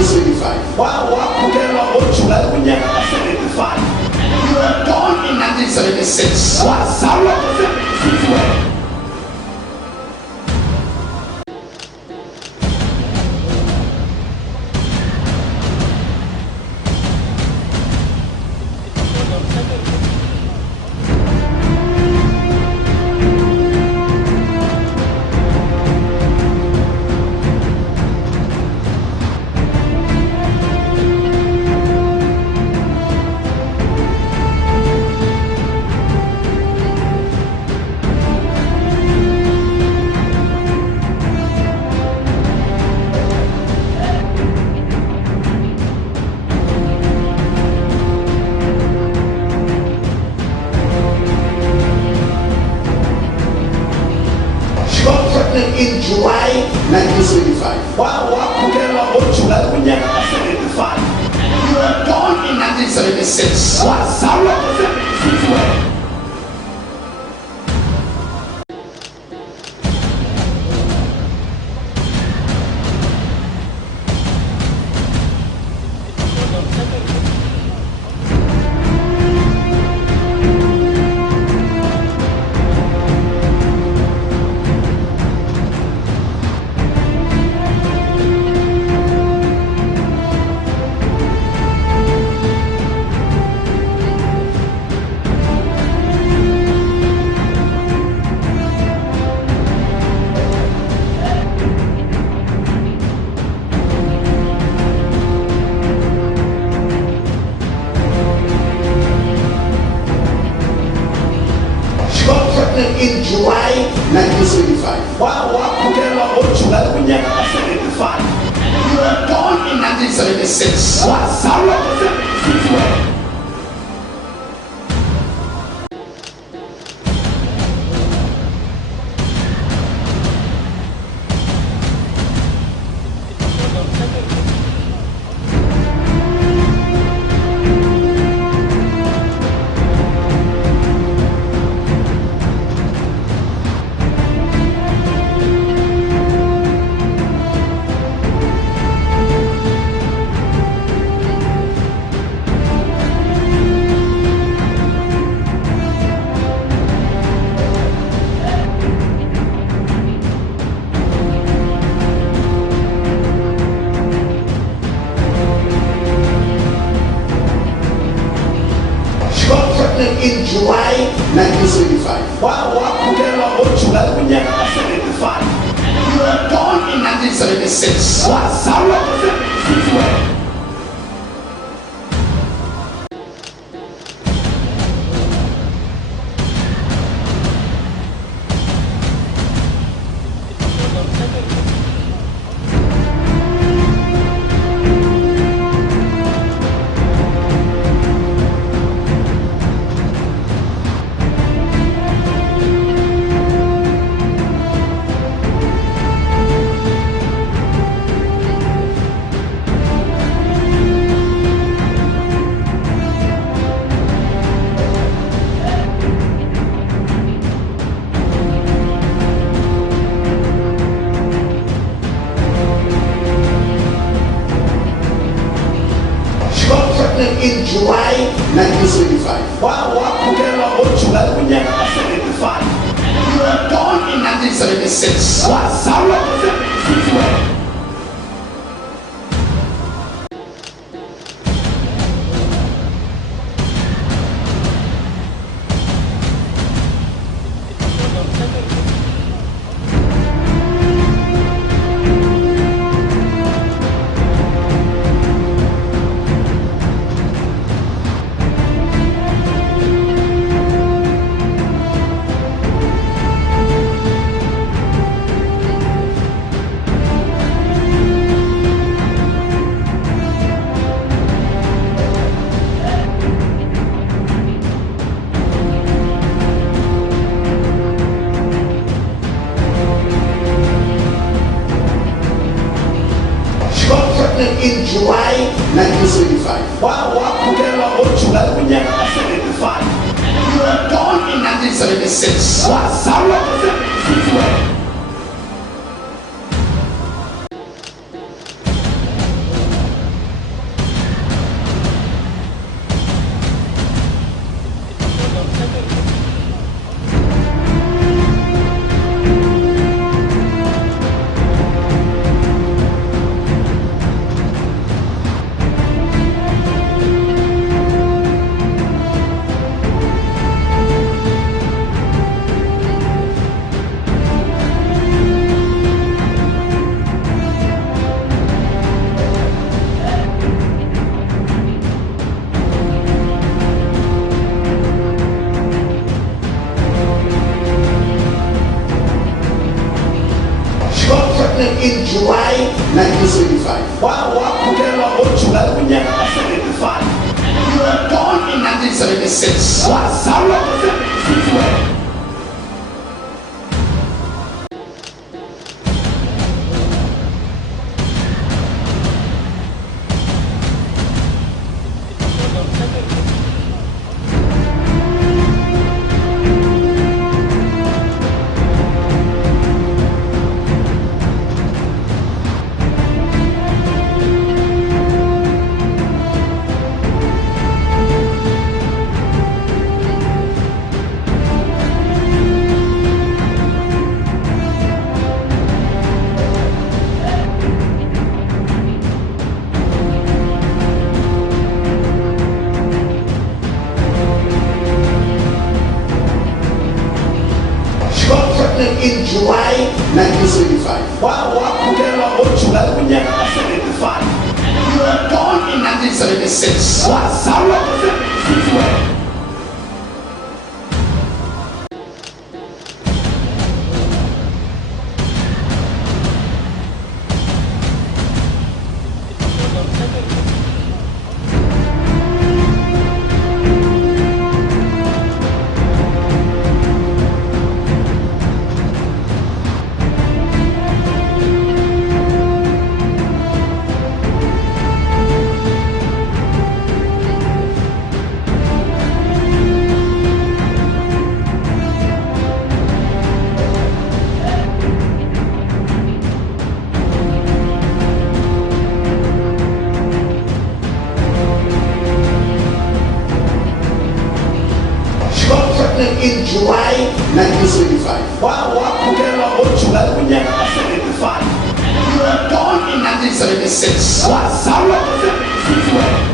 1975. wakhulelwa ngoJulayi kunyaka ka-75. You were born in 1976. Wazalwa ngo-76 wena. In July 1975. Wakhulelwa ngoJulayi kunyaka ka-75. You were born in 1976. Wazalwa ngo-76 wena. In July 1975. Wakhulelwa ngoJulayi kunyaka ka-75. You were born in 1976. Wazalwa ngo-76 wena. In July 1975. Wakhulelwa ngoJulayi kunyaka ka-75. You were born in 1976. Wazalwa ngo-76 wena. In July 1975. Wakhulelwa ngoJulayi kunyaka ka-75. You were born in 1976. Wazalwa ngo-76 wena. In July 1975. Wakhulelwa ngoJulayi kunyaka ka-75. You were born in 1976. Wazalwa ngo-76 wena. 1976. wazalwa ngo-76 She got pregnant in July 1975. wakhulelwa ngojulayi kunyaka ka-75 You were born in 1976. wazalwa ngo-76 She got pregnant in July 1975. wakhulelwa ngojulayi kunyaka ka-75 You were born in 1976. wazalwa ngo-76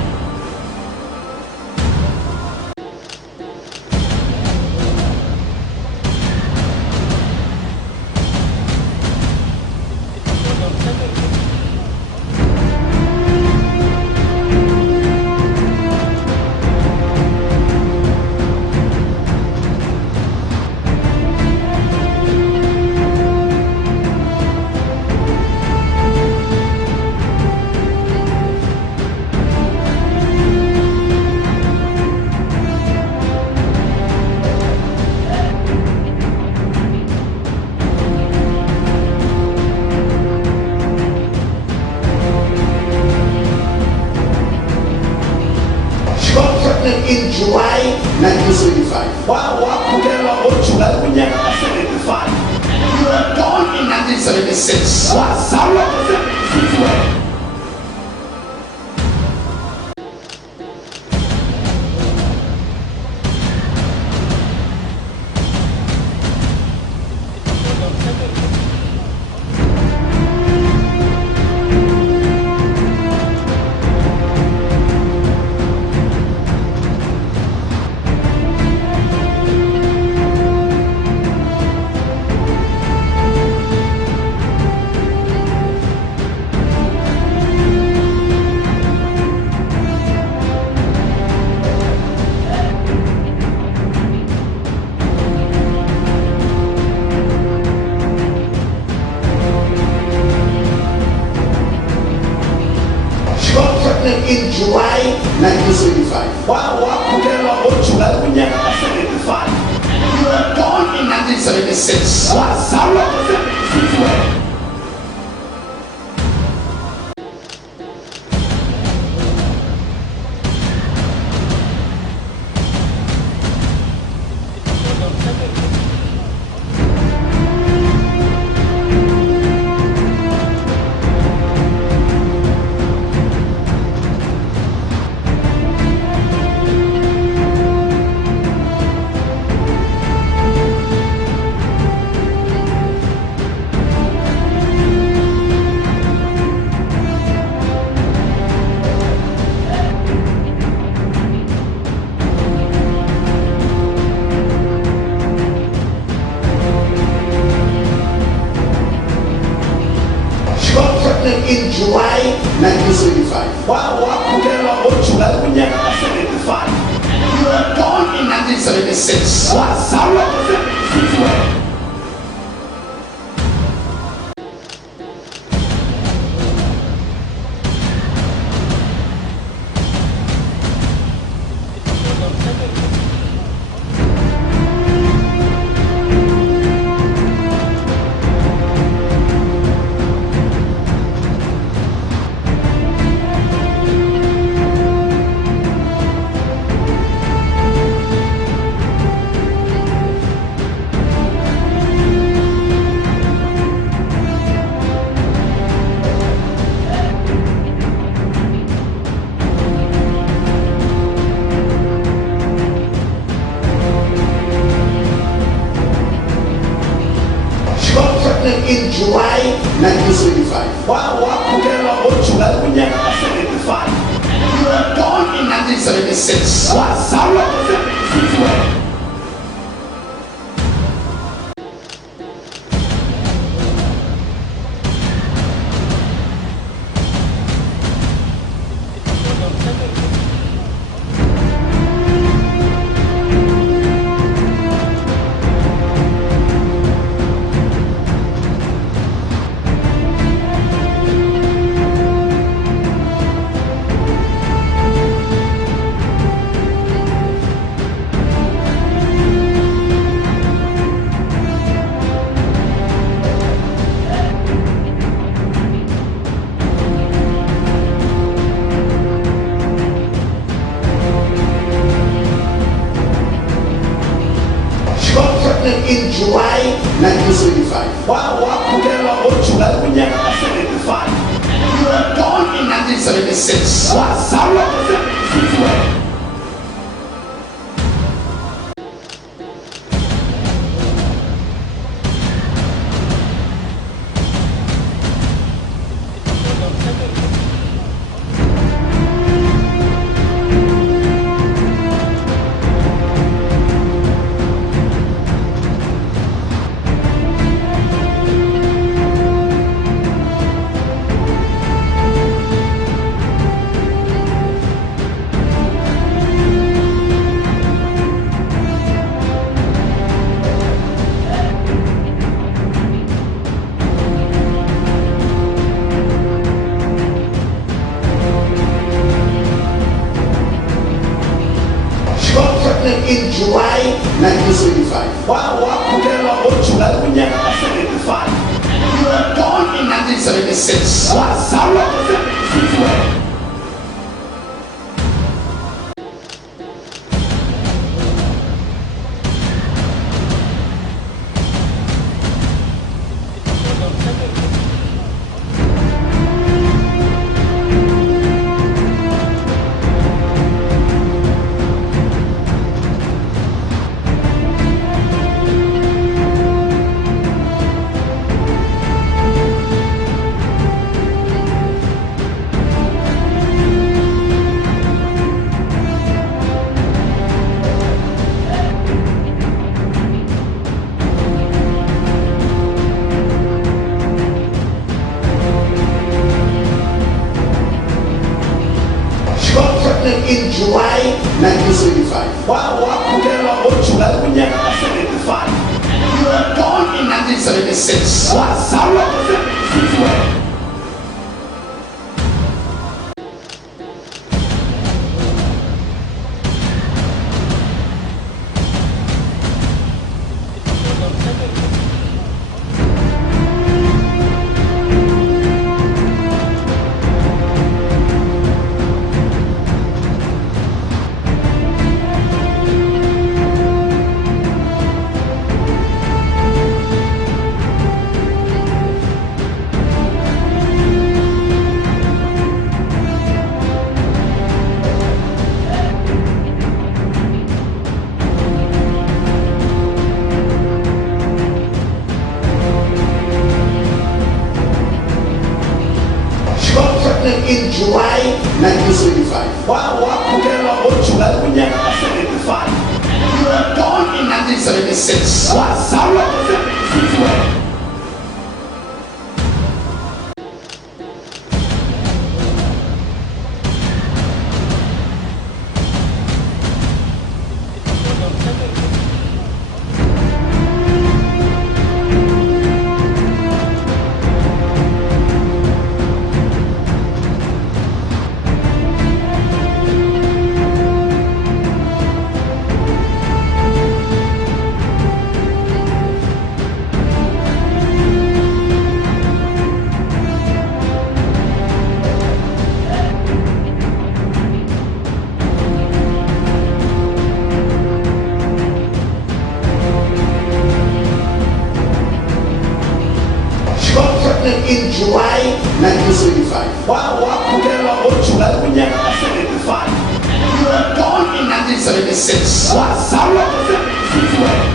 She got pregnant in July 1975. wakhulelwa ngojulayi kunyaka ka-75 You were born in 1976. wazalwa ngo-76 She got pregnant in July 1975. wakhulelwa ngojulayi kunyaka ka-75 You were born in 1976. wazalwa ngo-76 in July 1975. wakhulelwa ngojulayi kunyaka ka-75 You were born in 1976. wazalwa ngo-76 She wazalwa ngo-76 wena. In July 1975. wakhulelwa ngoJulayi kunyaka ka-75. You were born in 1976. wazalwa ngo-76 wena. In July 1975. wakhulelwa ngoJulayi kunyaka ka-75. You were born in 1976. wazalwa ngo-76 wena. In July 1975. wakhulelwa ngoJulayi kunyaka ka-75. You were born in 1976. wazalwa ngo-76 wena. In July 1975. wakhulelwa ngoJulayi kunyaka ka-75. You were born in 1976. wazalwa ngo-76 wena. In July 1975. wakhulelwa ngoJulayi kunyaka ka-75. You were born in 1976. wazalwa ngo-76 wena.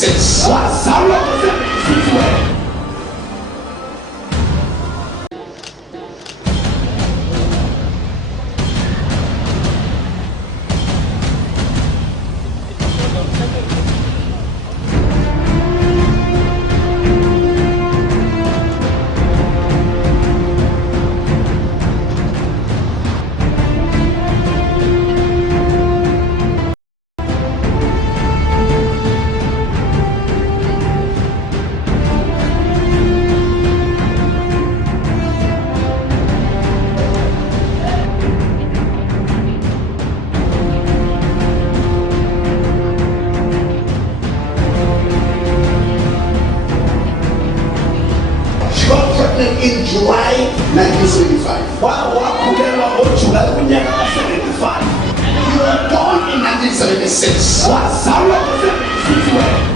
1976. wazalwa ngo-76 In July 1975. wakhulelwa ngojulayi kunyaka ka-75 You were born in 1976. wazalwa ngo-76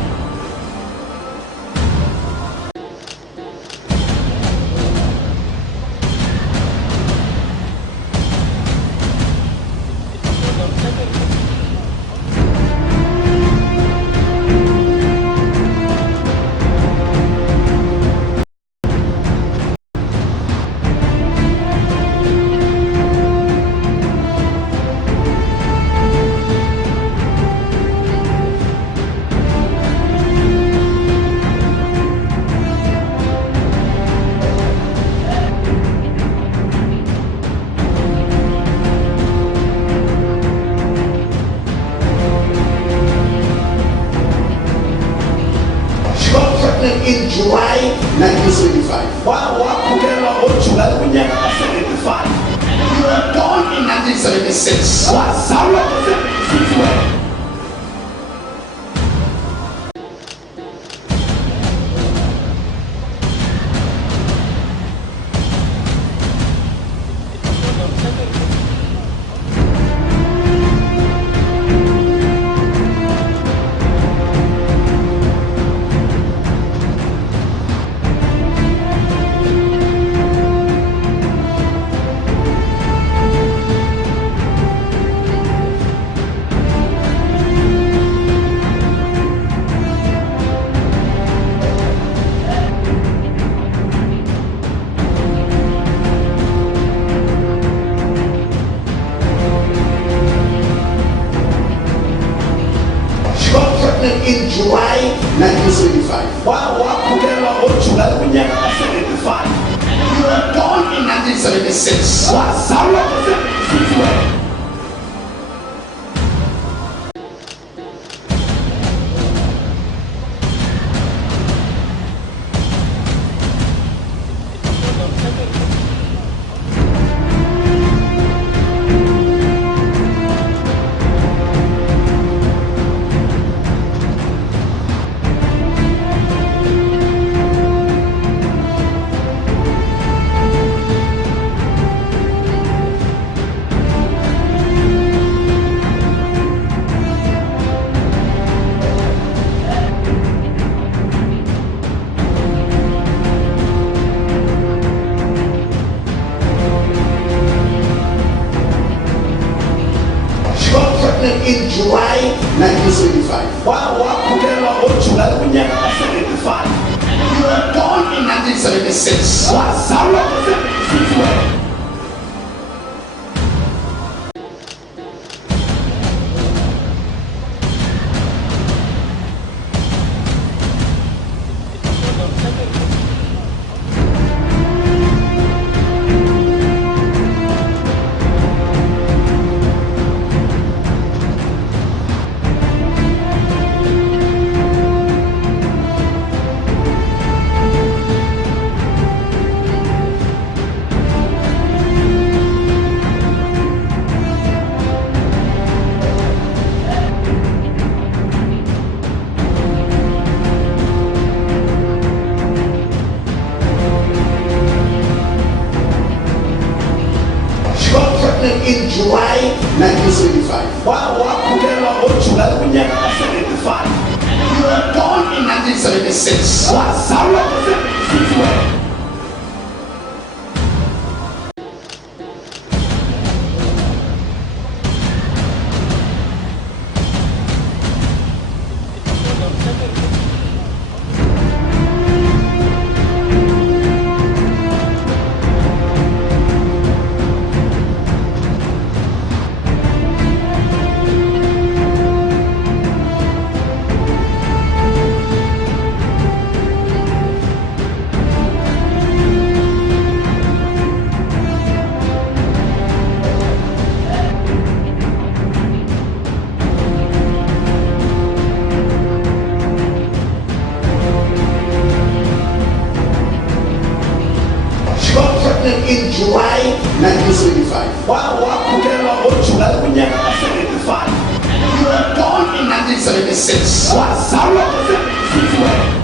In July 1975. wakhulelwa ngojulayi kunyaka ka-75 You were born in 1976. wazalwa ngo-76 In July 1975. wakhulelwa ngojulayi kunyaka ka-75 You were born in 1976. wazalwa ngo-76 In July 1975. wakhulelwa ngojulayi kunyaka ka-75 You were born in 1976. wazalwa ngo-76 In July 1975. wakhulelwa ngojulayi kunyaka ka-75 You were born in 1976. wazalwa ngo-76 You July 1975. wakhulelwa ngoJulayi kunyaka ka-75. You were born in 1976. Wazalwa ngo-1976.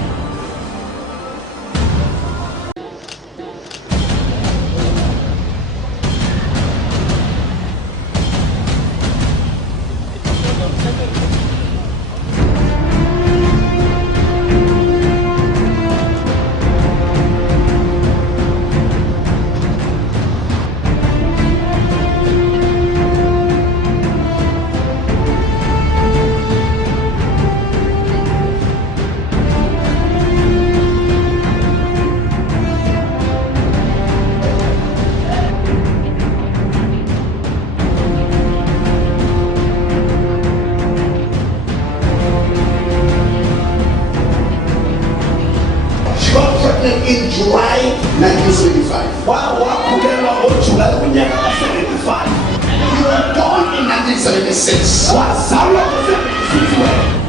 In July 1975. wakhulelwa ngoJulayi kunyaka ka-75. You were born in 1976. Wazalwa ngo-1976.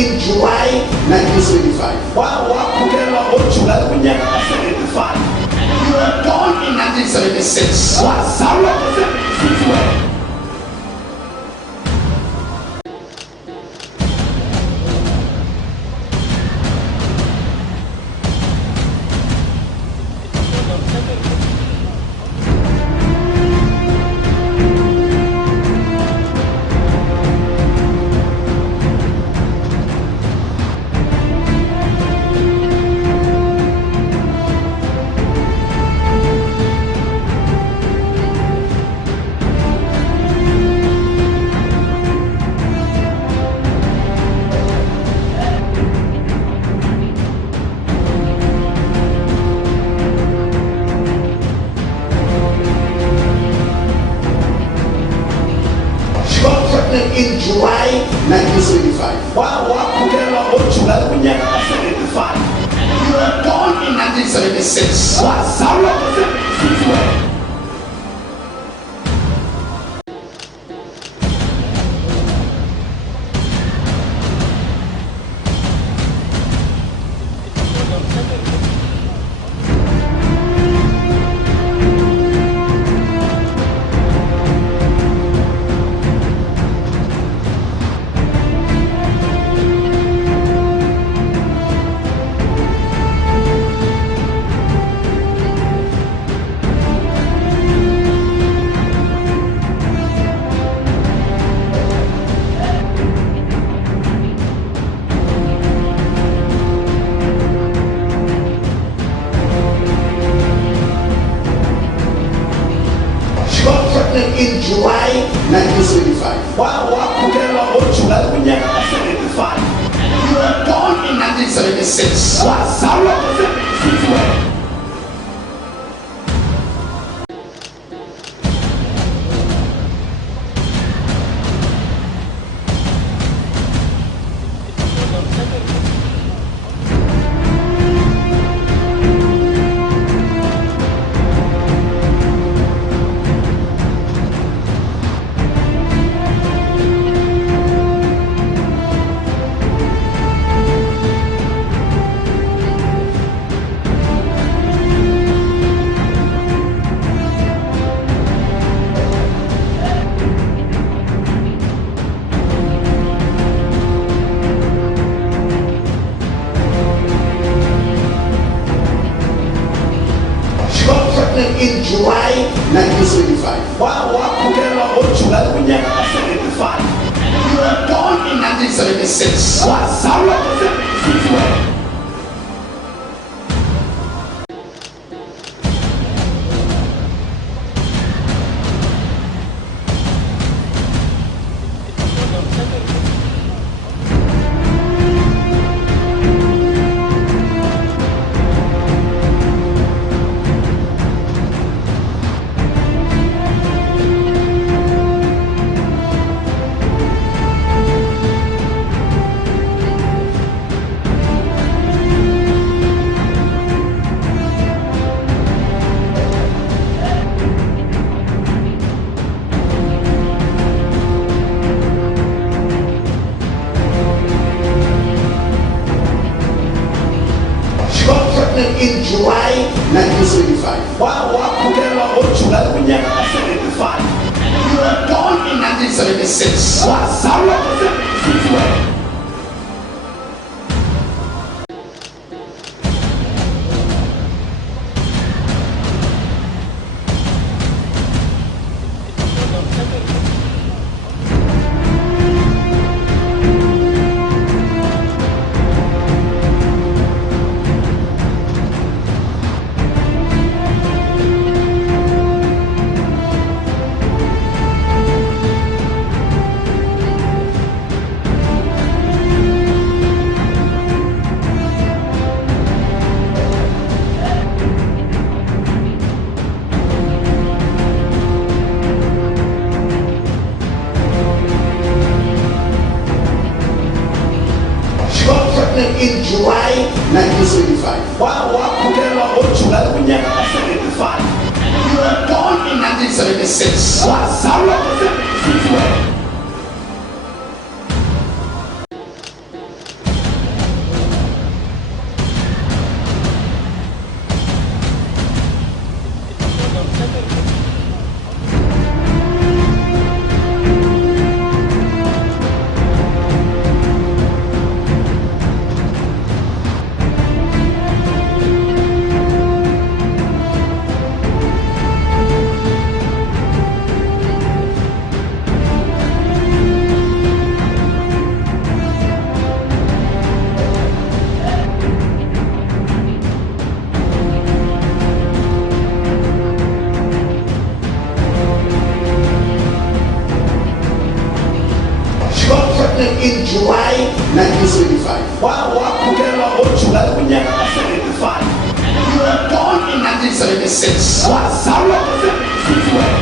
In July 1975. wakhulelwa ngoJulayi kunyaka ka-75. You were born in 1976. Wazalwa ngo-1976. In July 1975. wakhulelwa ngoJulayi kunyaka ka-75. You were born in 1976. Wazalwa ngo-1976. In July 1975. wakhulelwa ngoJulayi kunyaka ka-75. You were born in 1976. Wazalwa ngo-1976. In July 1975. wakhulelwa ngoJulayi kunyaka ka-75. You were born in 1976. Wazalwa ngo-1976. pregnant in July 1975. wakhukelwa ngoJulayi kunyaka ka-75. You were born in 1976. Wazalwa ngo-76 wena. In July 1975. wakhukelwa ngoJulayi kunyaka ka-75. You were born in 1976. Wazalwa ngo-76 wena. In July 1975. wakhukelwa ngoJulayi kunyaka ka-75. You were born in 1976. Wazalwa ngo-76 wena.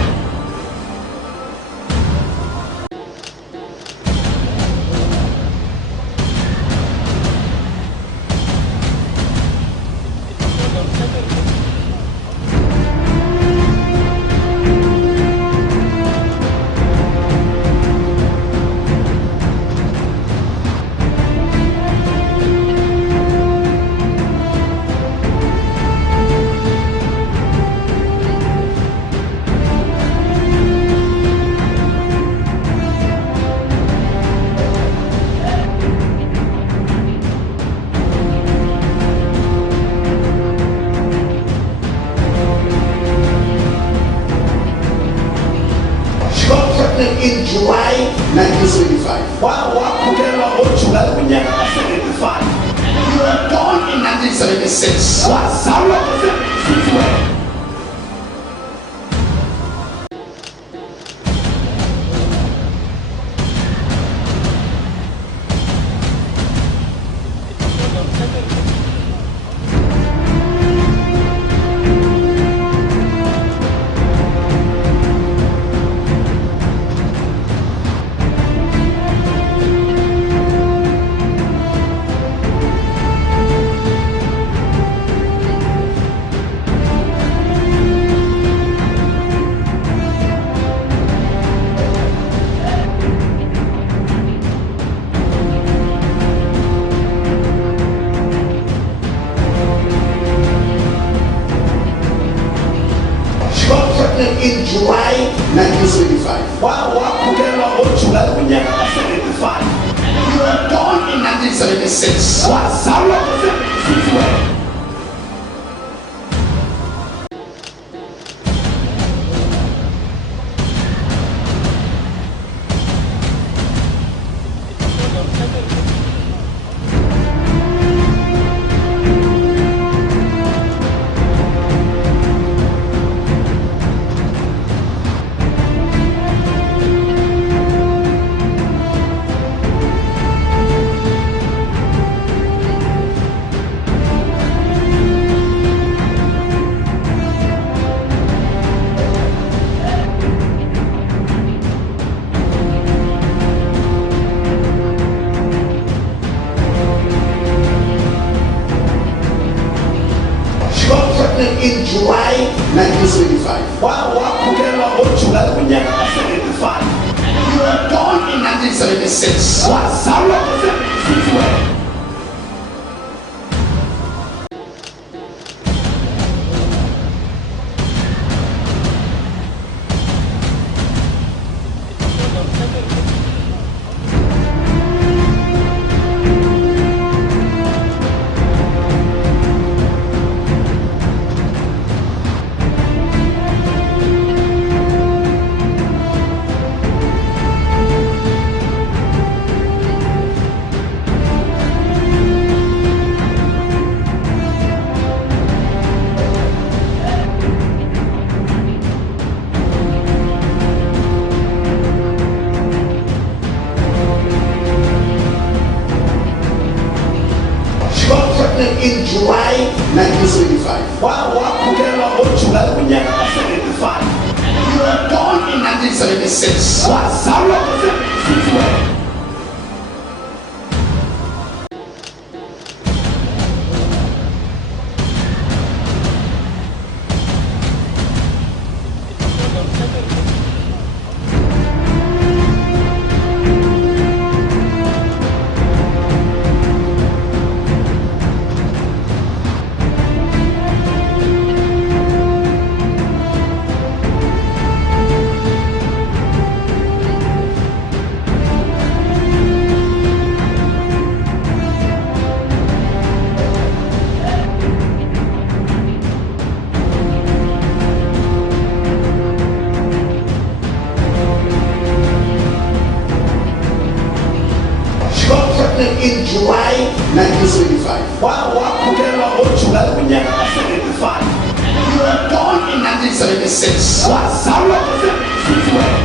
In July 1975. wakhukelwa ngoJulayi kunyaka ka-75. You were born in 1976. Wazalwa ngo-76 wena. In July 1975. wakhukelwa ngoJulayi kunyaka ka-75. You were born in 1976. Wazalwa ngo-76 wena. In July 1975. wakhukelwa ngoJulayi kunyaka ka-75. You were born in 1976. Wazalwa ngo-76 wena. in July 1975. wakhulelwa ngoJulayi kunyaka ka-75. You were born in 1976. Wazalwa ngo-76 wena. In July 1975. wakhulelwa ngoJulayi kunyaka ka-75. You were born in 1976. Wazalwa ngo-76 wena.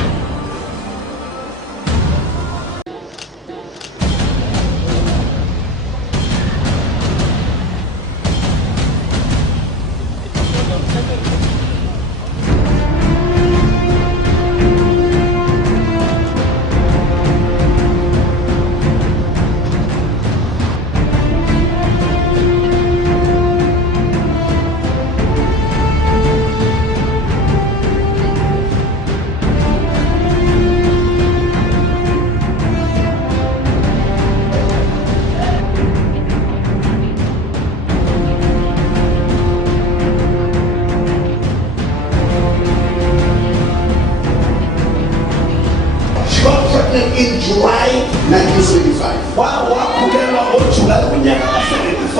In July 1975. wakhulelwa ngoJulayi kunyaka ka-75.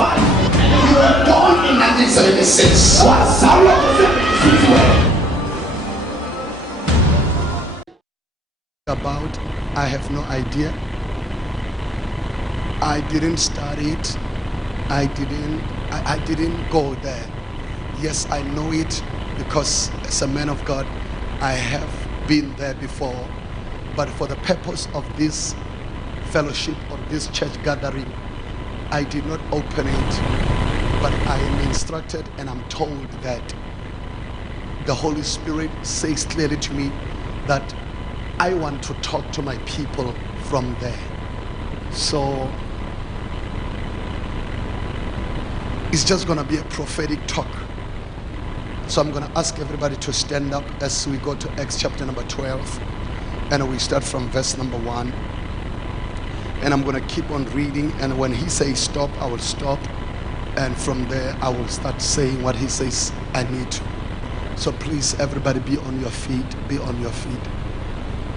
You were born in 1976. Wazalwa ngo-76 wena. About, I have no idea. I didn't study it. I didn't go there. Yes, I know it because as a man of God, I have been there before. But for the purpose of this fellowship or this church gathering, I did not open it. But I am instructed and I'm told that the Holy Spirit says clearly to me that I want to talk to my people from there. So it's just going to be a prophetic talk. So I'm going to ask everybody to stand up as we go to Acts chapter number 12. And we start from verse number 1. And I'm going to keep on reading. And when he says stop, I will stop. And from there, I will start saying what he says I need to. So please, everybody, be on your feet. Be on your feet.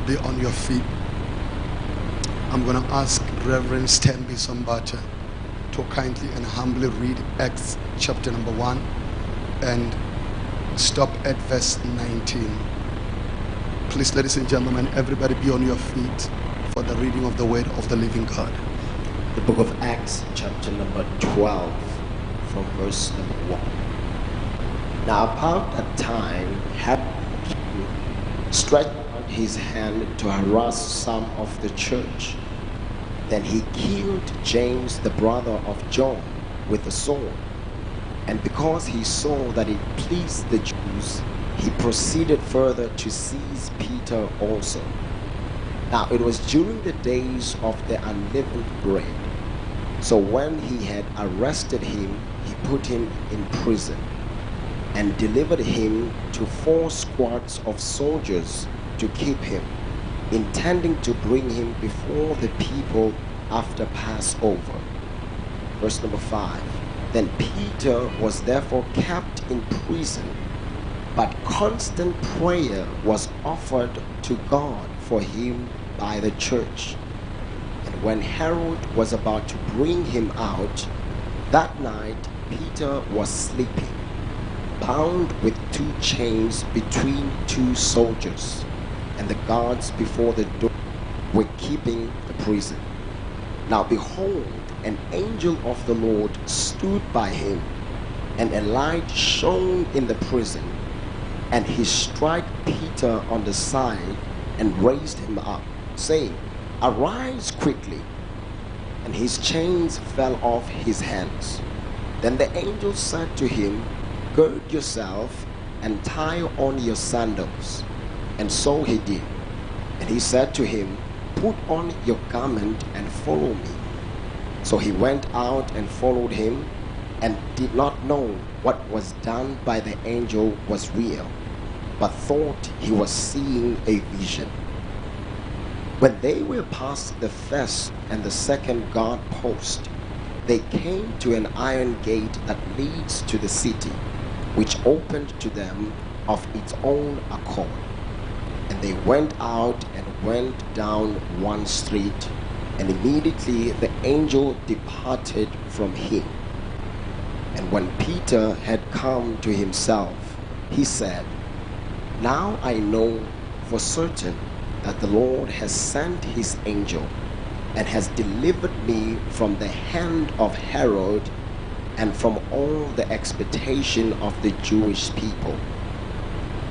Be on your feet. I'm going to ask Reverend Stanley Sombata to kindly and humbly read Acts chapter number 1 and stop at verse 19. Please, ladies and gentlemen, everybody be on your feet for the reading of the word of the living God. The book of Acts, chapter number 12, from verse number 1. Now about that time, Herod stretched out his hand to harass some of the church. Then he killed James, the brother of John, with a sword. And because he saw that it pleased the Jews, he proceeded further to seize Peter also. Now it was during the days of the unleavened bread. So when he had arrested him, he put him in prison and delivered him to 4 squads of soldiers to keep him, intending to bring him before the people after Passover. Verse number 5. Then Peter was therefore kept in prison, but constant prayer was offered to God for him by the church. And when Herod was about to bring him out, that night Peter was sleeping, bound with 2 chains between 2 soldiers, and the guards before the door were keeping the prison. Now behold, an angel of the Lord stood by him, and a light shone in the prison. And he struck Peter on the side and raised him up, saying, Arise quickly. And his chains fell off his hands. Then the angel said to him, "Gird yourself and tie on your sandals." And so he did. And he said to him, "Put on your garment and follow me." So he went out and followed him, and did not know what was done by the angel was real, but thought he was seeing a vision. When they were past the first and the second guard post, they came to an iron gate that leads to the city, which opened to them of its own accord. And they went out and went down one street, and immediately the angel departed from him. And when Peter had come to himself, he said, "Now I know for certain that the Lord has sent his angel and has delivered me from the hand of Herod and from all the expectation of the Jewish people."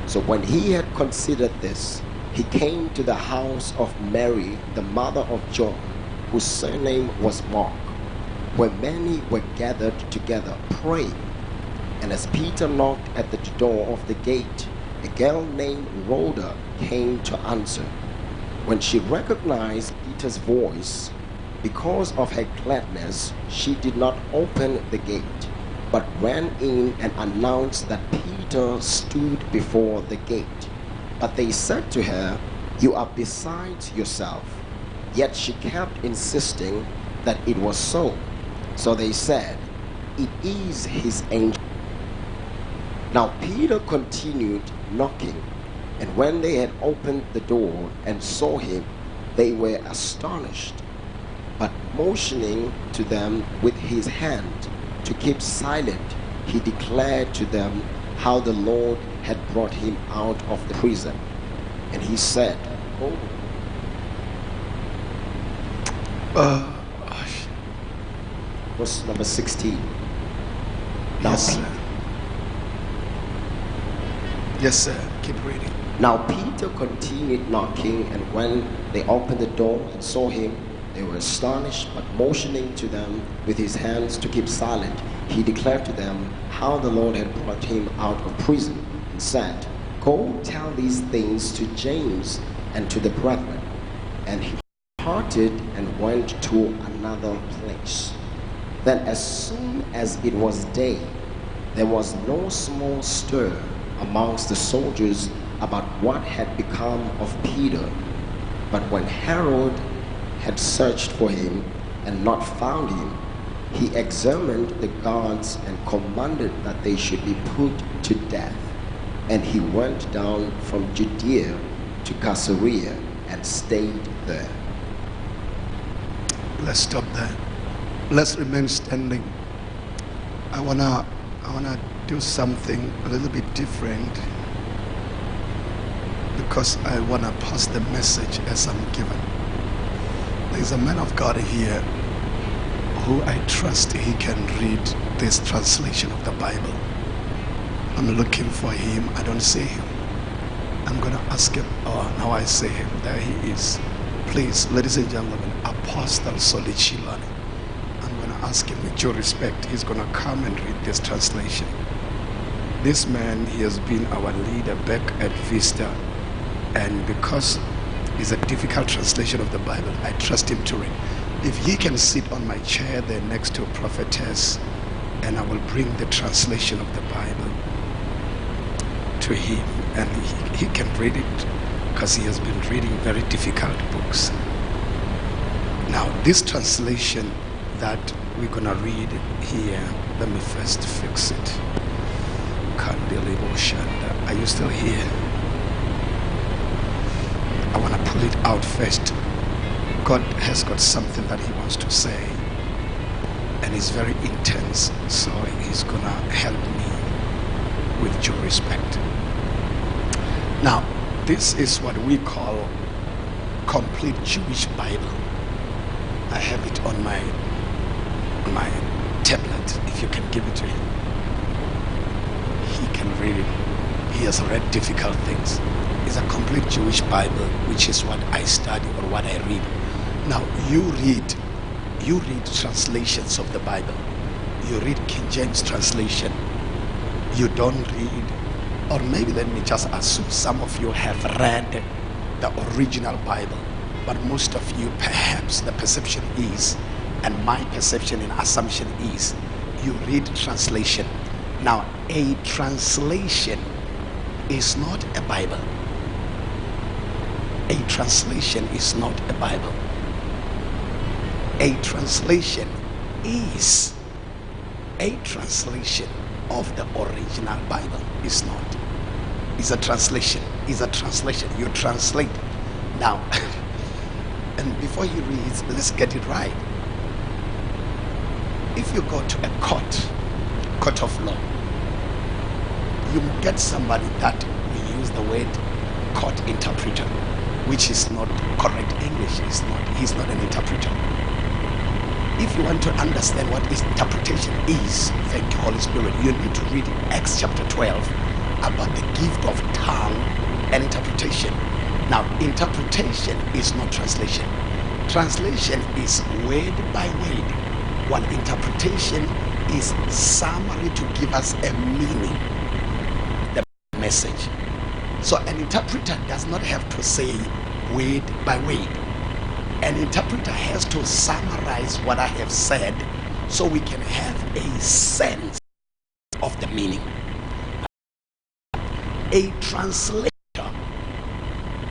So when he had considered this, he came to the house of Mary, the mother of John, whose surname was Mark, where many were gathered together praying. And as Peter knocked at the door of the gate, a girl named Rhoda came to answer. When she recognized Peter's voice, because of her gladness, she did not open the gate, but ran in and announced that Peter stood before the gate. But they said to her, "You are beside yourself." Yet she kept insisting that it was so. So they said, "It is his angel." Now Peter continued knocking, and when they had opened the door and saw him, they were astonished. But motioning to them with his hand to keep silent, he declared to them how the Lord had brought him out of the prison. And he said, verse number 16. Now, Yes, sir. Yes, sir. Keep reading. Now Peter continued knocking, and when they opened the door and saw him, they were astonished, but motioning to them with his hands to keep silent, he declared to them how the Lord had brought him out of prison, and said, "Go tell these things to James and to the brethren." And he departed and went to another place. Then as soon as it was day, there was no small stir amongst the soldiers about what had become of Peter. But when Herod had searched for him and not found him, he examined the guards and commanded that they should be put to death. And he went down from Judea to Caesarea and stayed there. Let's stop there. Let's remain standing. I wanna do something a little bit different, because I wanna pass the message as I'm given. There's a man of God here who I trust he can read this translation of the Bible. I'm looking for him. I don't see him. I'm gonna ask him. Oh, now I see him. There he is. Please, ladies and gentlemen, Apostle Solichilani. I'm gonna ask him with due respect. He's gonna come and read this translation. This man, he has been our leader back at Vista, and because it's a difficult translation of the Bible, I trust him to read. If he can sit on my chair there next to a prophetess, and I will bring the translation of the Bible to him, and he can read it, because he has been reading very difficult books. Now this translation that we're gonna read here, let me first fix it. Are you still here? I want to pull it out first. God has got something that he wants to say, and it's very intense, so he's gonna help me with due respect. Now this is what we call complete Jewish Bible. I have it on my tablet. If you can give it to him, he can read it. He has read difficult things. It's a complete Jewish Bible, which is what I study or what I read. Now you read translations of the Bible. you read King James translation. You don't read, or maybe let me just assume some of you have read the original Bible, but most of you, perhaps the perception is, and my perception and assumption is, you read translation. Now, a translation is not a Bible. A translation is not a Bible. A translation is a translation of the original Bible. Is not. It's a translation. It's a translation. You translate. Now, and before he reads, let's get it right. If you go to a court of law, you get somebody that we use the word court interpreter, which is not correct English. He's not an interpreter. If you want to understand what interpretation is, thank you, Holy Spirit, you need to read Acts chapter 12 about the gift of tongue and interpretation. Now, interpretation is not translation. Translation is word by word, while interpretation is summary to give us a meaning, the message. So an interpreter does not have to say word by word. An interpreter has to summarize what I have said so we can have a sense of the meaning. A translator,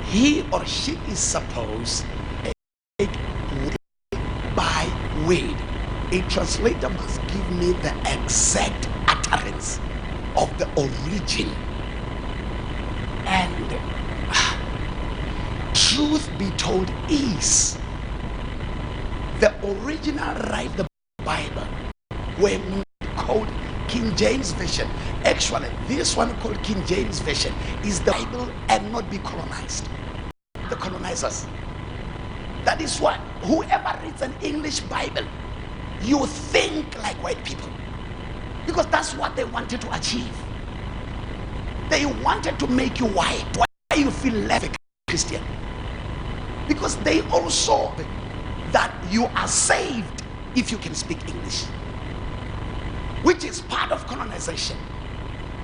he or she is supposed to take word by word. A translator must give me the exact utterance of the origin. And truth be told is, the original right, the Bible, were called King James Version. Actually, this one called King James Version is the Bible and not be colonized. The colonizers. That is why whoever reads an English Bible, you think like white people. Because that's what they wanted to achieve. They wanted to make you white. Why you feel less a Christian? Because they also that you are saved if you can speak English, which is part of colonization.